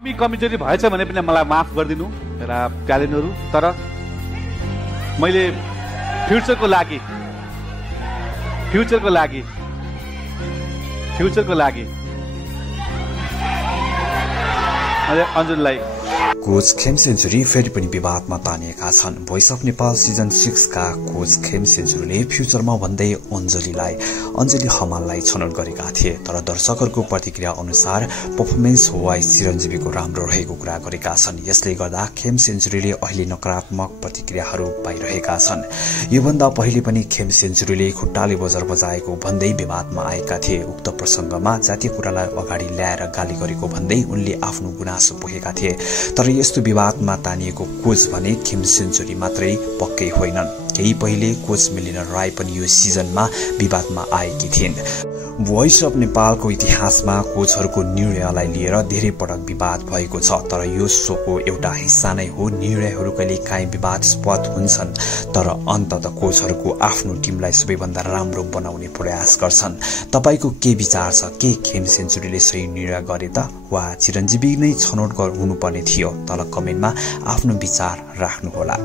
कमजोरी भएछ भने पनि मलाई माफ गरिदिनु मेरा प्यालेनहरु। तर मैले फ्युचरको लागि मैले अञ्जलीलाई कोच खेम सेन्चुरी फेरि पनि विवादमा तानिएका छन्। भोइस अफ नेपाल सिजन 6 का कोच खेम सेन्चुरीले फ्युचरमा भन्दै अञ्जली हमाललाई छनौट गरेका थिए। तर दर्शकहरूको प्रतिक्रिया अनुसार पर्फर्मेन्स वाइज चिरञ्जीवीको राम्रो रहेको कुरा गरेका छन्। यसले गर्दा खेम सेन्चुरीले अहिले नकारात्मक प्रतिक्रियाहरू पाइरहेका छन्। योभन्दा पहिले पनि खेम सेन्चुरीले खुट्टाले बजार बजाएको भन्दै विवादमा आएका थिए। उक्त प्रसंगमा जातीय कुरालाई अगाडि ल्याएर गाली गरेको भन्दै उनले आफ्नो गुनासो पोखेका थिए। तर यस्तो विवादमा तानिएको कोच भने खेम सेन्चुरी मात्रै पक्कै होइनन्। केही पहिले कोच मिलिना राय पनि यो सिजनमा विवादमा आएकी थिइन्। भोइस अफ नेपालको इतिहासमा कोचहरूको निर्णयलाई लिएर धेरै पटक विवाद भएको छ। तर यो शोको एउटा हिस्सा नै हो। निर्णयहरू कहिले काहीँ विवादास्पद हुन्छन्, तर अन्ततः कोचहरूको आफ्नो टिमलाई सबैभन्दा राम्रो बनाउने प्रयास गर्छन्। तपाईको के विचार छ? के खेम सेन्चुरीले सही निर्णय गरे त वा चिरञ्जीवी नै छनौट हुनुपर्ने थियो? तल कमेन्टमा आफ्नो विचार राख्नुहोला।